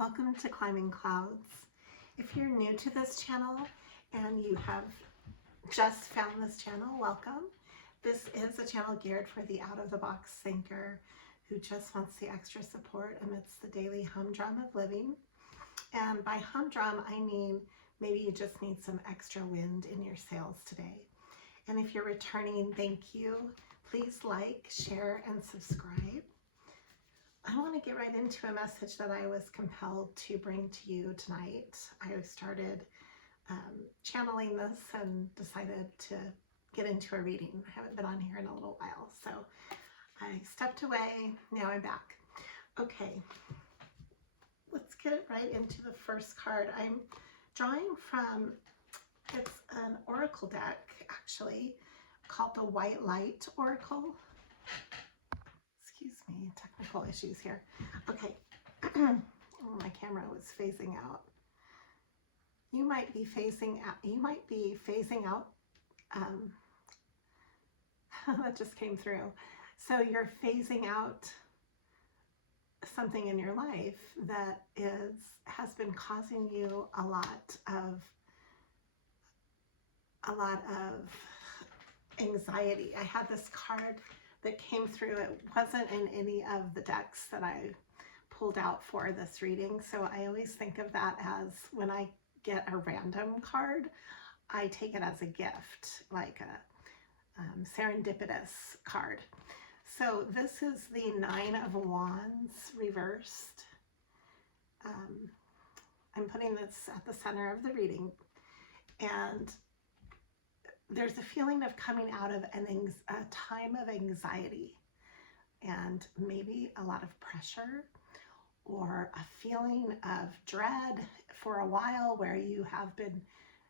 Welcome to Climbing Clouds. If you're new to this channel and you have just found this channel, welcome. This is a channel geared for the out-of-the-box thinker who just wants the extra support amidst the daily humdrum of living. And by humdrum, I mean maybe you just need some extra wind in your sails today. And if you're returning, thank you. Please like, share, and subscribe. I want to get right into a message that I was compelled to bring to you tonight. I started channeling this and decided to get into a reading. I haven't been on here in a little while, so I stepped away. Now I'm back. Okay, let's get it right into the first card. I'm drawing from, it's an oracle deck actually, called the White Light Oracle. Excuse me, technical issues here. Okay, oh, my camera was phasing out. You might be phasing out, that just came through. So you're phasing out something in your life that has been causing you a lot of anxiety. I had this card that came through. It wasn't in any of the decks that I pulled out for this reading, so I always think of that as when I get a random card, I take it as a gift, like a serendipitous card. So this is the Nine of Wands reversed. I'm putting this at the center of the reading, and there's a feeling of coming out of a time of anxiety and maybe a lot of pressure or a feeling of dread for a while where you have been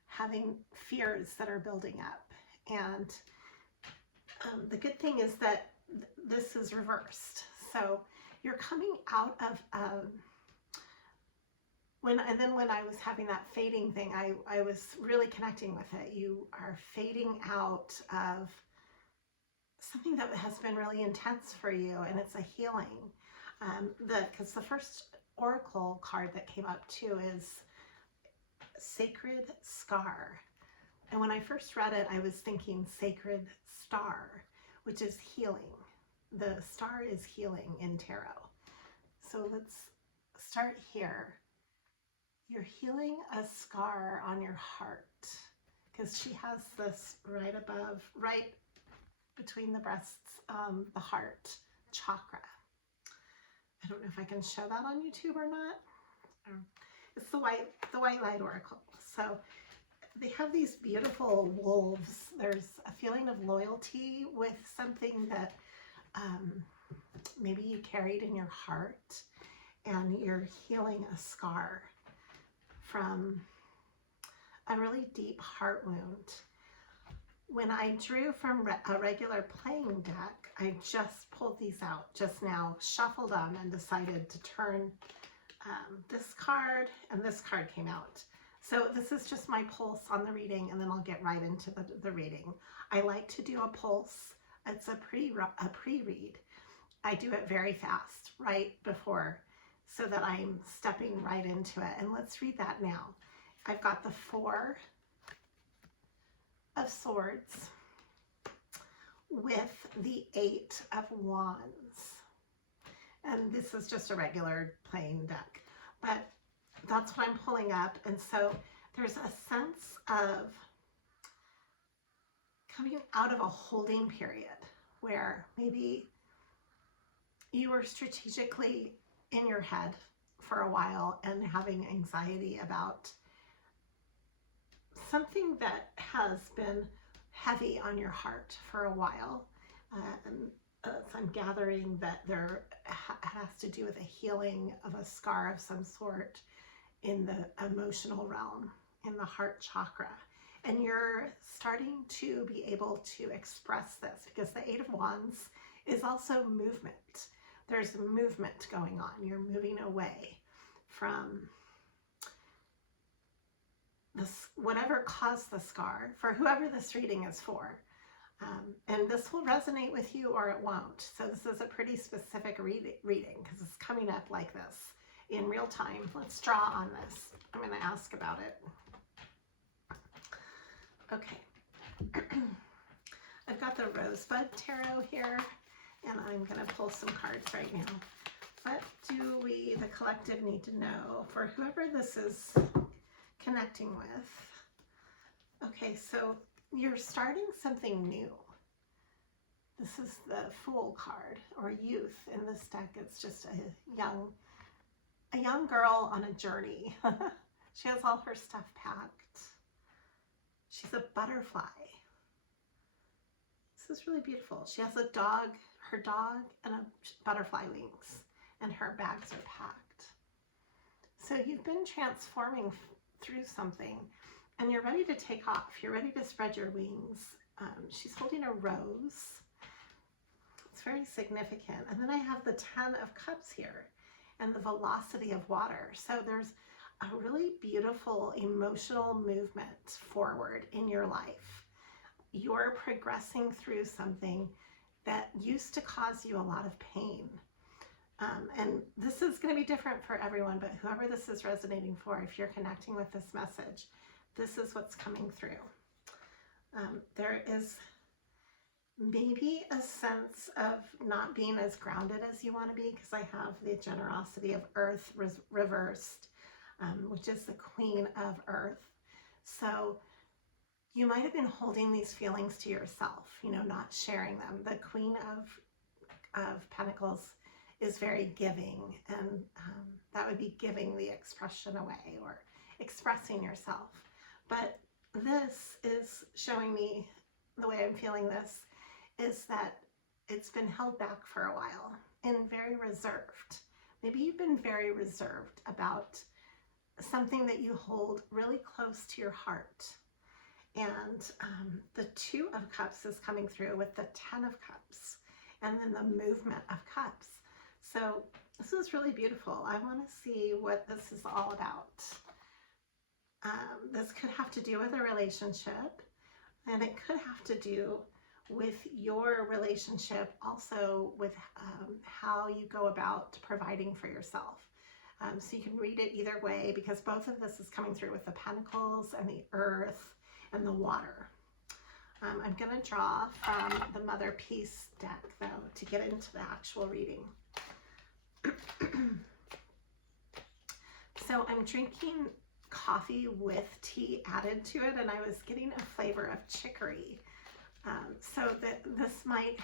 having fears that are building up. And the good thing is that this is reversed. So you're coming out of when I was having that fading thing, I was really connecting with it. You are fading out of something that has been really intense for you, and it's a healing. Because the first oracle card that came up too is Sacred Scar. And when I first read it, I was thinking Sacred Star, which is healing. The star is healing in tarot. So let's start here. You're healing a scar on your heart because she has this right above, right between the breasts, the heart chakra. I don't know if I can show that on YouTube or not. It's the White Light Oracle. So they have these beautiful wolves. There's a feeling of loyalty with something that maybe you carried in your heart, and you're healing a scar from a really deep heart wound. When I drew from a regular playing deck, I just pulled these out just now, shuffled them, and decided to turn this card, and this card came out. So this is just my pulse on the reading, and then I'll get right into the reading. I like to do a pulse. It's a pre-read. I do it very fast, right before, so that I'm stepping right into it. And let's read that now. I've got the Four of Swords with the Eight of Wands. And this is just a regular plain deck, but that's what I'm pulling up. And so there's a sense of coming out of a holding period where maybe you were strategically in your head for a while and having anxiety about something that has been heavy on your heart for a while. So I'm gathering that there has to do with a healing of a scar of some sort in the emotional realm, in the heart chakra. And you're starting to be able to express this because the Eight of Wands is also movement. There's movement going on. You're moving away from this, whatever caused the scar, for whoever this reading is for. And this will resonate with you or it won't. So this is a pretty specific reading because it's coming up like this. in real time. Let's draw on this. I'm going to ask about it. Okay. I've got the Rosebud Tarot here, and I'm going to pull some cards right now. What do we, the collective, need to know for whoever this is connecting with? Okay, so you're starting something new. This is the Fool card, or youth in this deck. It's just a young girl on a journey. She has all her stuff packed. She's a butterfly. This is really beautiful. She has a dog, her dog, and a butterfly wings, and her bags are packed. So you've been transforming through something, and you're ready to take off. You're ready to spread your wings. She's holding a rose. It's very significant. And then I have the 10 of Cups here and the velocity of water. So there's a really beautiful emotional movement forward in your life. You're progressing through something that used to cause you a lot of pain. And this is going to be different for everyone, but whoever this is resonating for, if you're connecting with this message, this is what's coming through. There is maybe a sense of not being as grounded as you want to be, because I have the generosity of Earth reversed, which is the Queen of Earth. So you might have been holding these feelings to yourself, you know, not sharing them. The Queen of Pentacles is very giving, and that would be giving the expression away or expressing yourself. But this is showing me, the way I'm feeling this, is that it's been held back for a while and very reserved. Maybe you've been very reserved about something that you hold really close to your heart. And the 2 of Cups is coming through with the 10 of Cups, and then the movement of Cups. So this is really beautiful. I want to see what this is all about. This could have to do with a relationship, and it could have to do with your relationship, also with how you go about providing for yourself. So you can read it either way, because both of this is coming through with the Pentacles and the Earth and the water. I'm going to draw from the Mother Peace deck, though, to get into the actual reading. So I'm drinking coffee with tea added to it, and I was getting a flavor of chicory. So that this might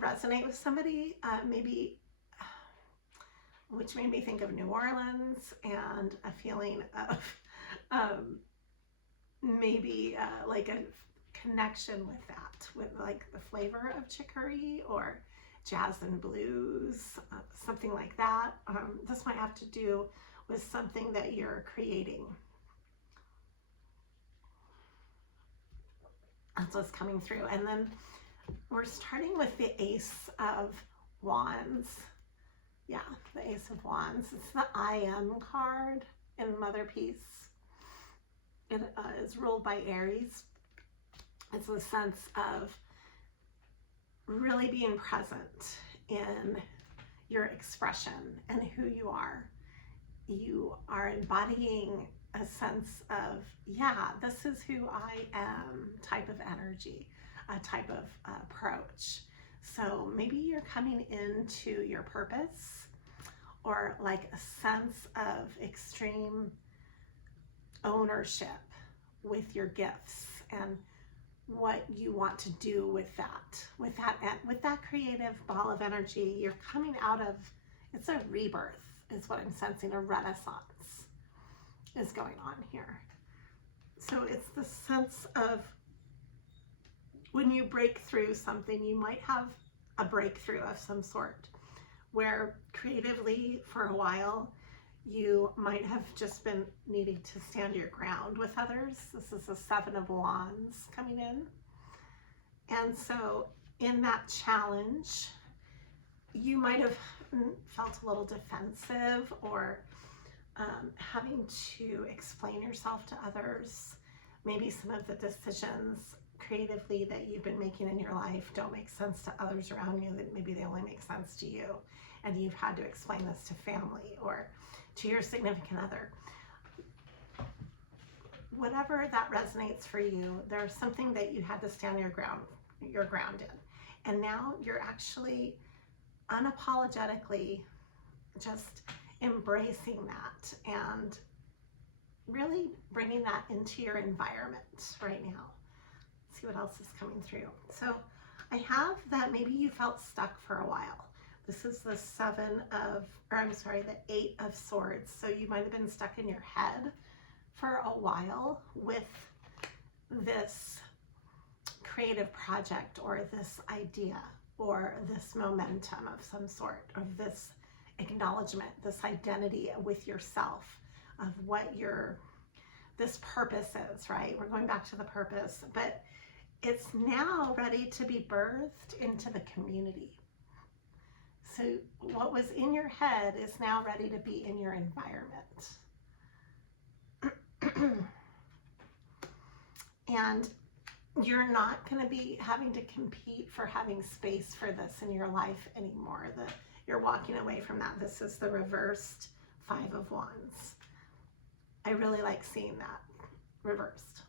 resonate with somebody, maybe, which made me think of New Orleans and a feeling of maybe like a connection with that, with like the flavor of chicory or jazz and blues, something like that. This might have to do with something that you're creating. That's what's coming through. And then we're starting with the Ace of Wands. Yeah, the Ace of Wands. It's the I Am card in Mother Peace. It is ruled by Aries. It's a sense of really being present in your expression and who you are. You are embodying a sense of, yeah, this is who I am type of energy, a type of approach. So maybe you're coming into your purpose, or like a sense of extreme ownership with your gifts and what you want to do with that creative ball of energy. You're coming out of, it's a rebirth is what I'm sensing, a renaissance is going on here. So it's the sense of when you break through something, you might have a breakthrough of some sort, where creatively for a while you might have just been needing to stand your ground with others. This is a 7 of Wands coming in. And so in that challenge, you might have felt a little defensive, or having to explain yourself to others. Maybe some of the decisions creatively that you've been making in your life don't make sense to others around you, that maybe they only make sense to you. and you've had to explain this to family or to your significant other. Whatever that resonates for you, there's something that you had to stand your ground in. And now you're actually unapologetically just embracing that and really bringing that into your environment right now. Let's see what else is coming through. So I have that maybe you felt stuck for a while. This is the the 8 of Swords. So you might have been stuck in your head for a while with this creative project or this idea or this momentum of some sort, or this acknowledgement, this identity with yourself of what this purpose is, right? We're going back to the purpose, but it's now ready to be birthed into the community. So what was in your head is now ready to be in your environment. And you're not going to be having to compete for having space for this in your life anymore. You're walking away from that. This is the reversed 5 of Wands. I really like seeing that reversed.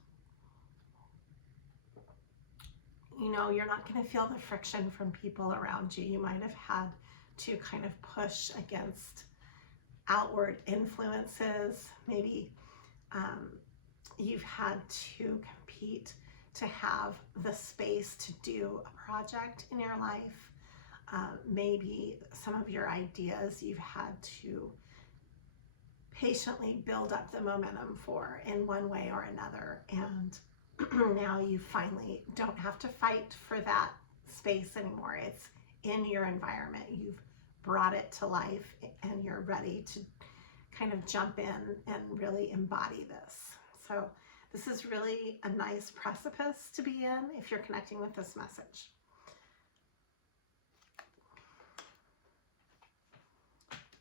You know, you're not going to feel the friction from people around you. You might have had to kind of push against outward influences. Maybe you've had to compete to have the space to do a project in your life. Maybe some of your ideas you've had to patiently build up the momentum for in one way or another. And now you finally don't have to fight for that space anymore. It's in your environment. You've brought it to life and you're ready to kind of jump in and really embody this. So this is really a nice precipice to be in if you're connecting with this message.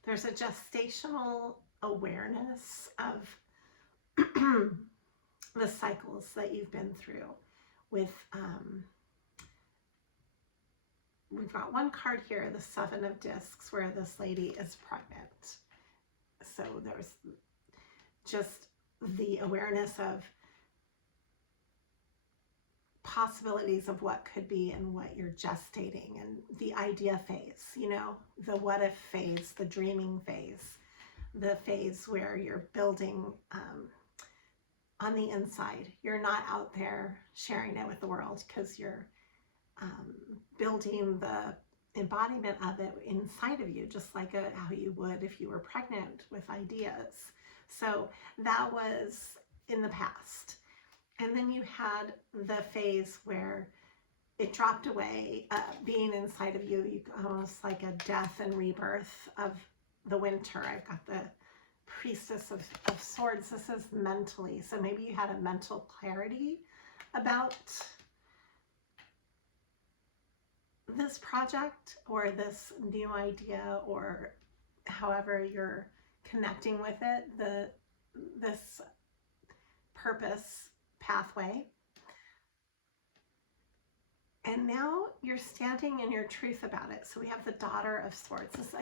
There's a gestational awareness of the cycles that you've been through with, we've got one card here, the 7 of Discs, where this lady is pregnant. So there's just the awareness of possibilities of what could be and what you're gestating, and the idea phase, you know, the what if phase, the dreaming phase, the phase where you're building on the inside. You're not out there sharing it with the world because you're building the embodiment of it inside of you, just like how you would if you were pregnant with ideas. So that was in the past. And then you had the phase where it dropped away, being inside of you, almost like a death and rebirth of the winter. I've got the Priestess of Swords. This is mentally. So maybe you had a mental clarity about this project or this new idea, or however you're connecting with it, this purpose pathway. And now you're standing in your truth about it. So we have the Daughter of Swords. This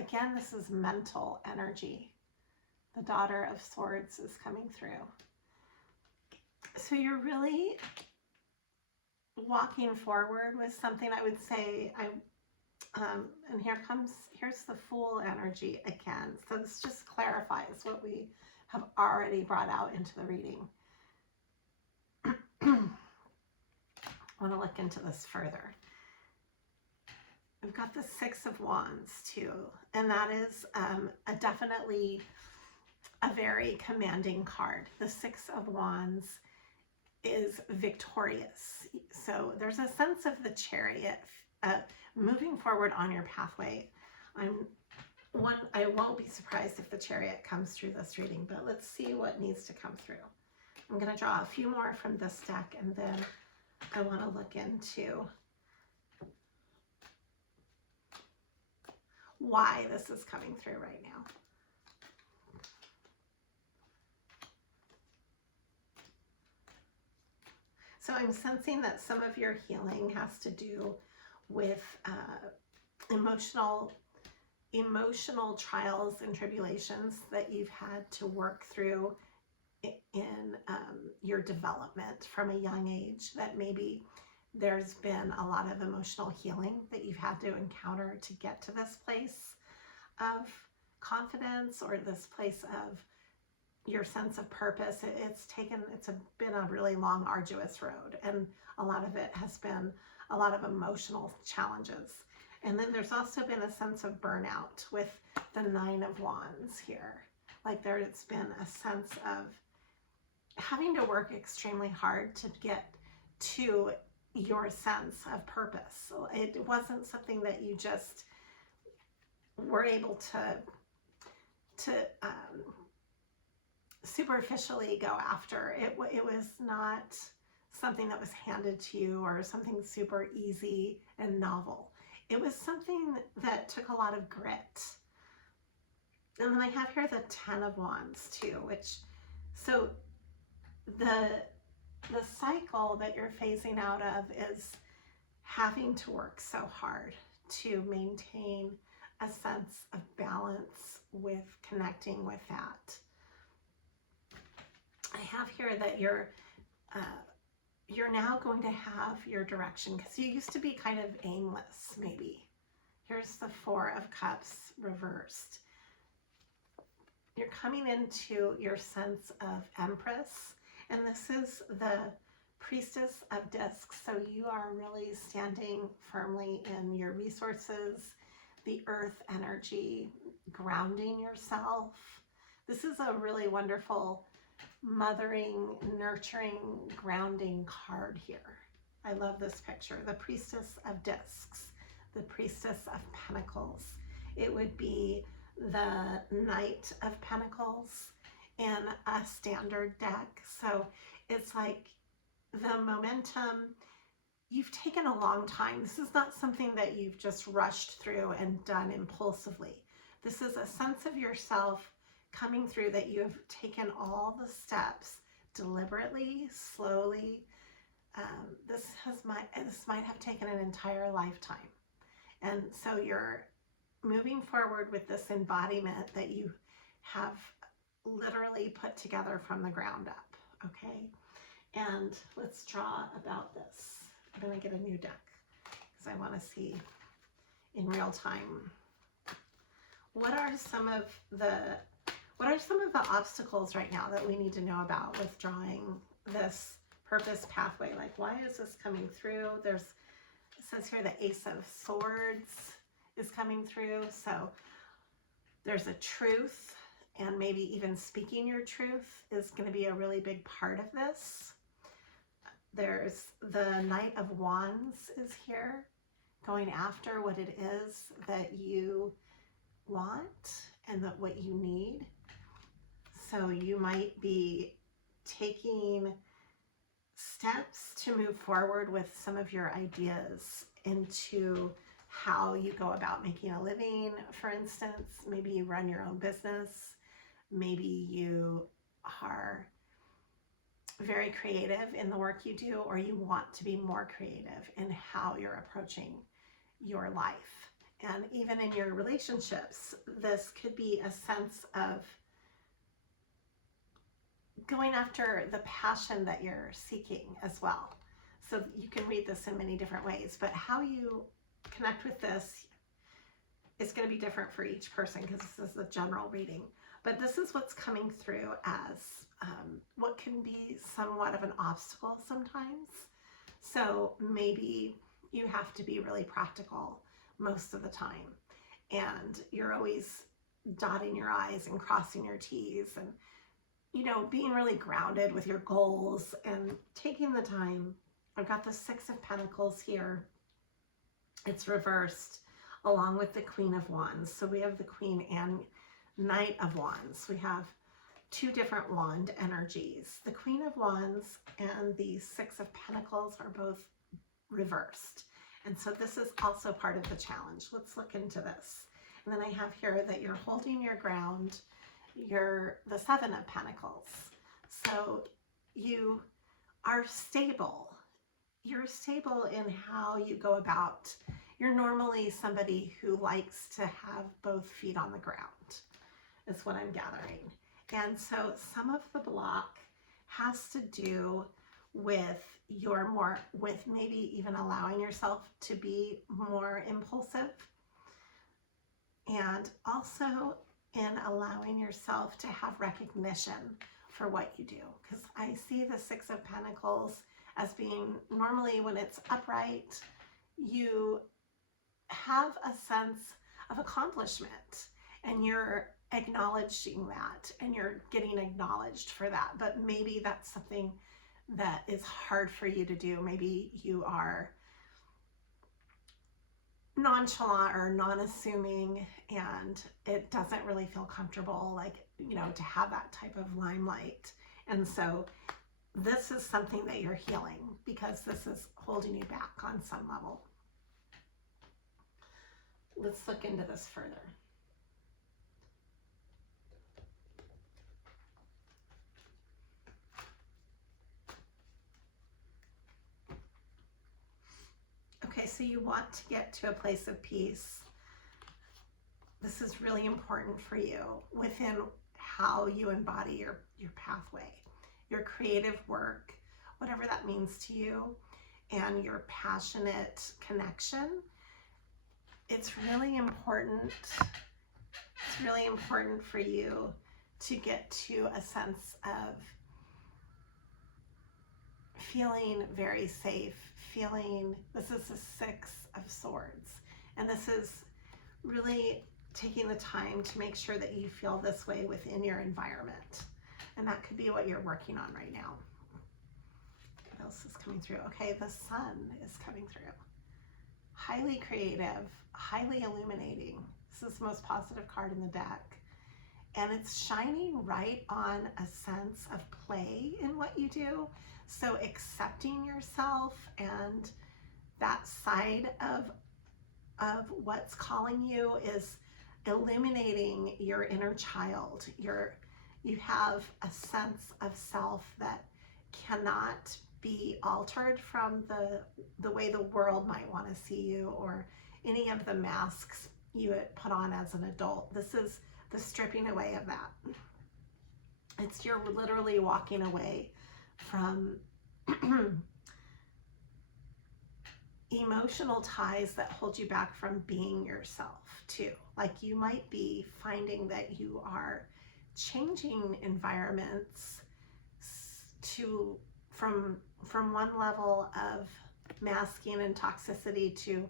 is mental energy. The Daughter of Swords is coming through. So you're really walking forward with something. I would say, and here's the Fool energy again. So this just clarifies what we have already brought out into the reading. I want to look into this further. We've got the 6 of Wands too, and that is definitely a very commanding card. The 6 of Wands is victorious. So there's a sense of the Chariot moving forward on your pathway. I won't be surprised if the Chariot comes through this reading, but let's see what needs to come through. I'm going to draw a few more from this deck, and then I want to look into why this is coming through right now. So I'm sensing that some of your healing has to do with emotional emotional trials and tribulations that you've had to work through in your development from a young age, that maybe there's been a lot of emotional healing that you've had to encounter to get to this place of confidence, or this place of your sense of purpose. It's been a really long, arduous road, and a lot of it has been a lot of emotional challenges. And then there's also been a sense of burnout with the 9 of Wands here. Like there's been a sense of having to work extremely hard to get to your sense of purpose. So it wasn't something that you just were able to superficially go after. It was not something that was handed to you or something super easy and novel. It was something that took a lot of grit. And then I have here the 10 of Wands too, which, so the cycle that you're phasing out of is having to work so hard to maintain a sense of balance with connecting with that. I have here that you're now going to have your direction, because you used to be kind of aimless, maybe. Here's the 4 of Cups reversed. You're coming into your sense of Empress, and this is the Priestess of Discs. So you are really standing firmly in your resources, the earth energy, grounding yourself. This is a really wonderful mothering, nurturing, grounding card here. I love this picture. The Priestess of Discs, the Priestess of Pentacles. It would be the Knight of Pentacles in a standard deck. So it's like the momentum, you've taken a long time. This is not something that you've just rushed through and done impulsively. This is a sense of yourself coming through that you have taken all the steps deliberately, slowly. This might have taken an entire lifetime. And so you're moving forward with this embodiment that you have literally put together from the ground up, okay? And let's draw about this. I'm gonna get a new deck because I wanna see in real time, what are some of the obstacles right now that we need to know about with drawing this purpose pathway? Like, why is this coming through? It says here the Ace of Swords is coming through. So there's a truth, and maybe even speaking your truth is going to be a really big part of this. There's the Knight of Wands is here, going after what it is that you want and that what you need. So you might be taking steps to move forward with some of your ideas into how you go about making a living. For instance, maybe you run your own business. Maybe you are very creative in the work you do, or you want to be more creative in how you're approaching your life. And even in your relationships, this could be a sense of going after the passion that you're seeking as well. So you can read this in many different ways, but how you connect with this is going to be different for each person, because this is a general reading. But this is what's coming through as what can be somewhat of an obstacle sometimes. So maybe you have to be really practical most of the time, and you're always dotting your I's and crossing your T's, and being really grounded with your goals and taking the time. I've got the 6 of Pentacles here. It's reversed along with the Queen of Wands. So we have the Queen and Knight of Wands. We have 2 different wand energies. The Queen of Wands and the 6 of Pentacles are both reversed. And so this is also part of the challenge. Let's look into this. And then I have here that you're holding your ground. You're the 7 of Pentacles. So you are stable. You're stable in how you go about you're normally somebody who likes to have both feet on the ground, is what I'm gathering. And so some of the block has to do with with maybe even allowing yourself to be more impulsive, and also in allowing yourself to have recognition for what you do. Because I see the Six of Pentacles as being, normally when it's upright, you have a sense of accomplishment and you're acknowledging that and you're getting acknowledged for that. But maybe that's something that is hard for you to do. Maybe you are nonchalant or non-assuming and it doesn't really feel comfortable, like, you know, to have that type of limelight. And so this is something that you're healing, because this is holding you back on some level. Let's look into this further. Okay, so you want to get to a place of peace. This is really important for you within how you embody your pathway, your creative work, whatever that means to you, and your passionate connection. It's really important. It's really important for you to get to a sense of feeling very safe, feeling, this is the Six of Swords, and this is really taking the time to make sure that you feel this way within your environment. And that could be what you're working on right now. What else is coming through? Okay, the Sun is coming through. Highly creative, highly illuminating. This is the most positive card in the deck. And it's shining right on a sense of play in what you do. So accepting yourself and that side of what's calling you is illuminating your inner child. You have a sense of self that cannot be altered from the way the world might want to see you, or any of the masks you had put on as an adult. This is the stripping away of that. It's you're literally walking away from emotional ties that hold you back from being yourself too. Like you might be finding that you are changing environments from one level of masking and toxicity to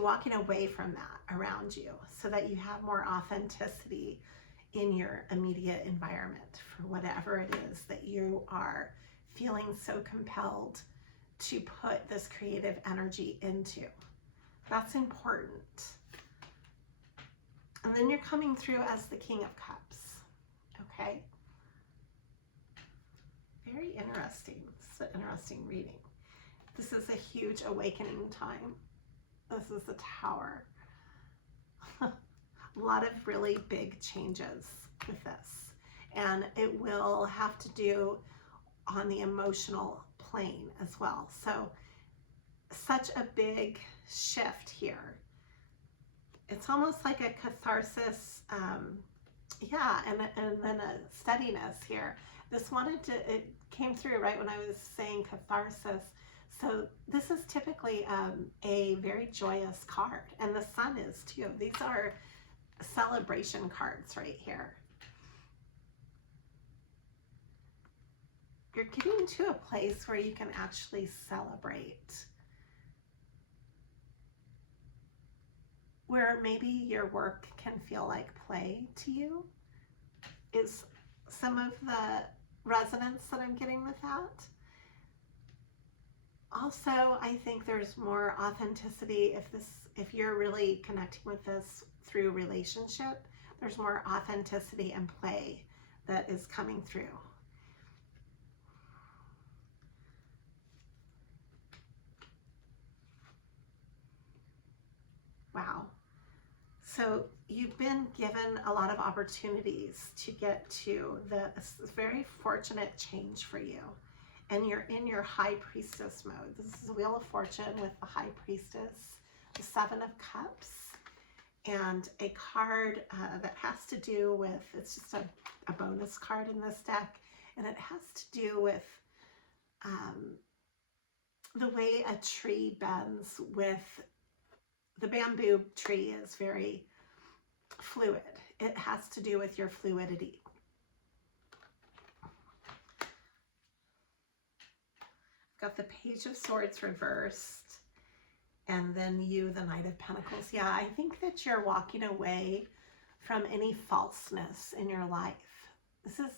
walking away from that around you, so that you have more authenticity in your immediate environment for whatever it is that you are feeling so compelled to put this creative energy into. That's important. And then you're coming through as the King of Cups. Okay? Very interesting. This is an interesting reading. This is a huge awakening time. This is the Tower. A lot of really big changes with this. And it will have to do on the emotional plane as well. So such a big shift here. It's almost like a catharsis, and then a steadiness here. It came through right when I was saying catharsis. So this is typically a very joyous card, and the Sun is too. These are celebration cards right here. You're getting to a place where you can actually celebrate, where maybe your work can feel like play to you, is some of the resonance that I'm getting with that. Also, I think there's more authenticity if you're really connecting with this through relationship. There's more authenticity and play that is coming through. Wow. So you've been given a lot of opportunities to get to this very fortunate change for you. and you're in your high priestess mode. This is the Wheel of Fortune with the high priestess, the Seven of Cups, and a card that has to do with, it's just a bonus card in this deck, and it has to do with the way a tree bends. With the bamboo tree is very fluid. It has to do with your fluidity. I've got the Page of Swords reversed, and then you, the Knight of Pentacles. Yeah, I think that you're walking away from any falseness in your life. This is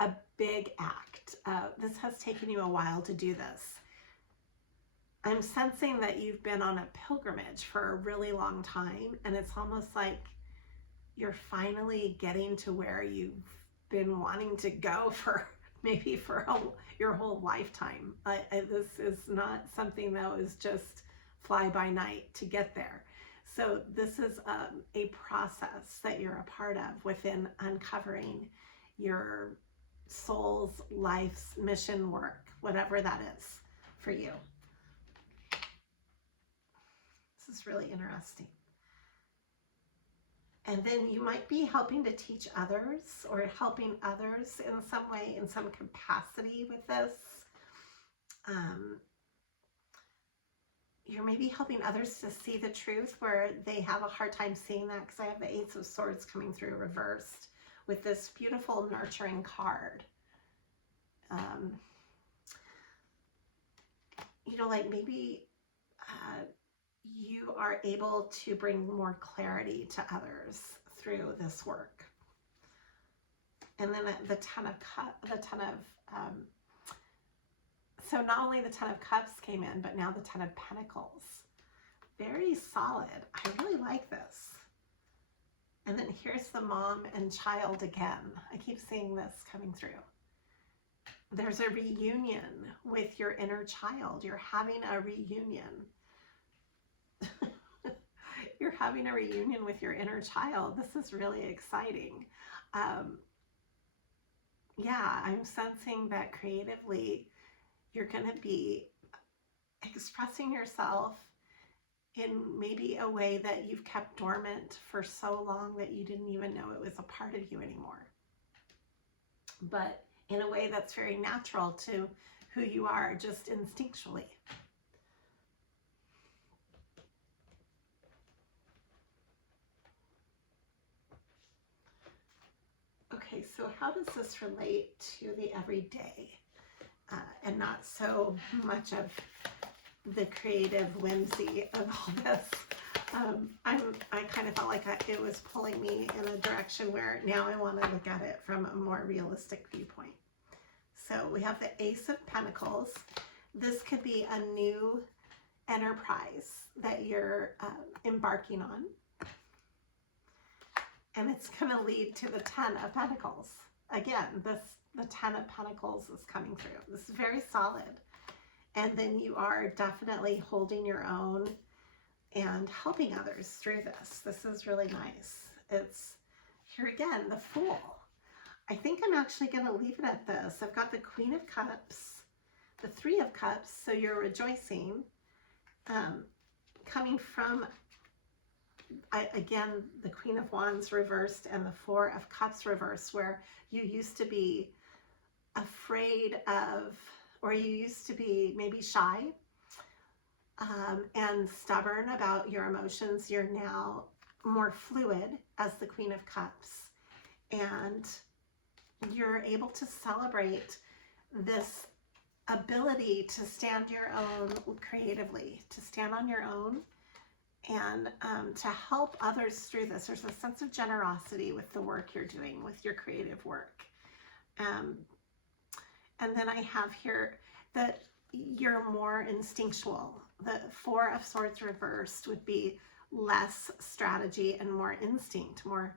a big act. This has taken you a while to do this. I'm sensing that you've been on a pilgrimage for a really long time, and it's almost like you're finally getting to where you've been wanting to go for maybe for your whole lifetime. This is not something that was just fly by night to get there. So this is a process that you're a part of within uncovering your soul's life's mission work, whatever that is for you. This is really interesting. And then you might be helping to teach others or helping others in some way, in some capacity with this. You're maybe helping others to see the truth where they have a hard time seeing that, because I have the Ace of Swords coming through reversed with this beautiful nurturing card. You know, like maybe you are able to bring more clarity to others through this work. And then the Ten of so not only the Ten of Cups came in, but now the Ten of Pentacles. Very solid. I really like this. And then here's the mom and child again. I keep seeing this coming through. There's a reunion with your inner child. You're having a reunion. You're having a reunion with your inner child. This is really exciting. Yeah, I'm sensing that creatively you're going to be expressing yourself in maybe a way that you've kept dormant for so long that you didn't even know it was a part of you anymore. But in a way that's very natural to who you are, just instinctually. Okay, so how does this relate to the everyday and not so much of the creative whimsy of all this? I kind of felt like it was pulling me in a direction where now I want to look at it from a more realistic viewpoint. So we have the Ace of Pentacles. This could be a new enterprise that you're embarking on. And it's going to lead to the Ten of Pentacles. Again, the Ten of Pentacles is coming through. This is very solid. And then you are definitely holding your own and helping others through this. This is really nice. It's here again, the Fool. I think I'm actually going to leave it at this. I've got the Queen of Cups, the Three of Cups, so you're rejoicing, coming from, again, the Queen of Wands reversed and the Four of Cups reversed, where you used to be afraid of, or you used to be maybe shy and stubborn about your emotions. You're now more fluid as the Queen of Cups, and you're able to celebrate this ability to stand your own creatively, to stand on your own and to help others through this. There's a sense of generosity with the work you're doing, with your creative work. And then I have here that you're more instinctual. The Four of Swords reversed would be less strategy and more instinct, more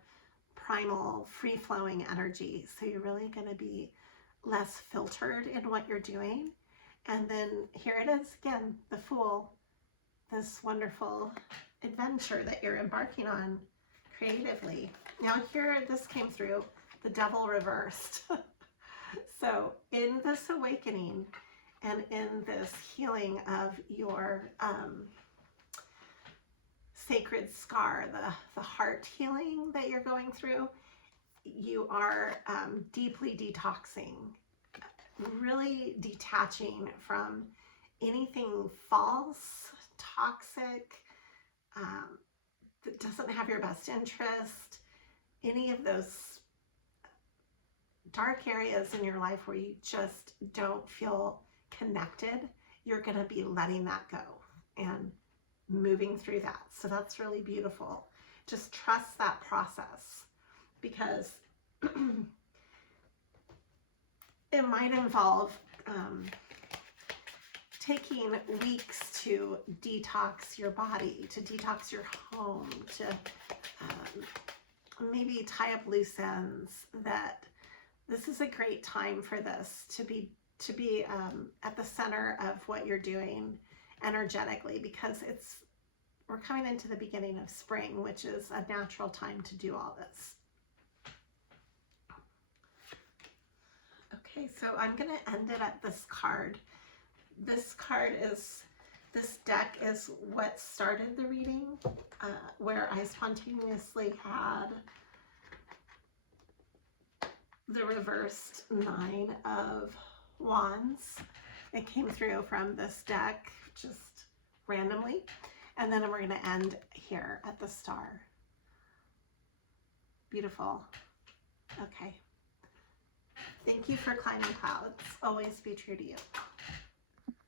primal, free-flowing energy. So you're really going to be less filtered in what you're doing. And then here it is again, the Fool, this wonderful adventure that you're embarking on creatively. Now here, this came through, the Devil reversed. So in this awakening and in this healing of your sacred scar, the heart healing that you're going through, you are deeply detoxing, really detaching from anything false, toxic, that doesn't have your best interest, any of those dark areas in your life where you just don't feel connected. You're going to be letting that go and moving through that. So that's really beautiful. Just trust that process, because it might involve taking weeks to detox your body, to detox your home, to maybe tie up loose ends. That this is a great time for this to be at the center of what you're doing energetically, because we're coming into the beginning of spring, which is a natural time to do all this. Okay, so I'm going to end it at this card. This deck is what started the reading, where I spontaneously had the reversed 9 of Wands. It came through from this deck just randomly, and then we're going to end here at the star. Beautiful. Okay. Thank you for climbing clouds. Always be true to you.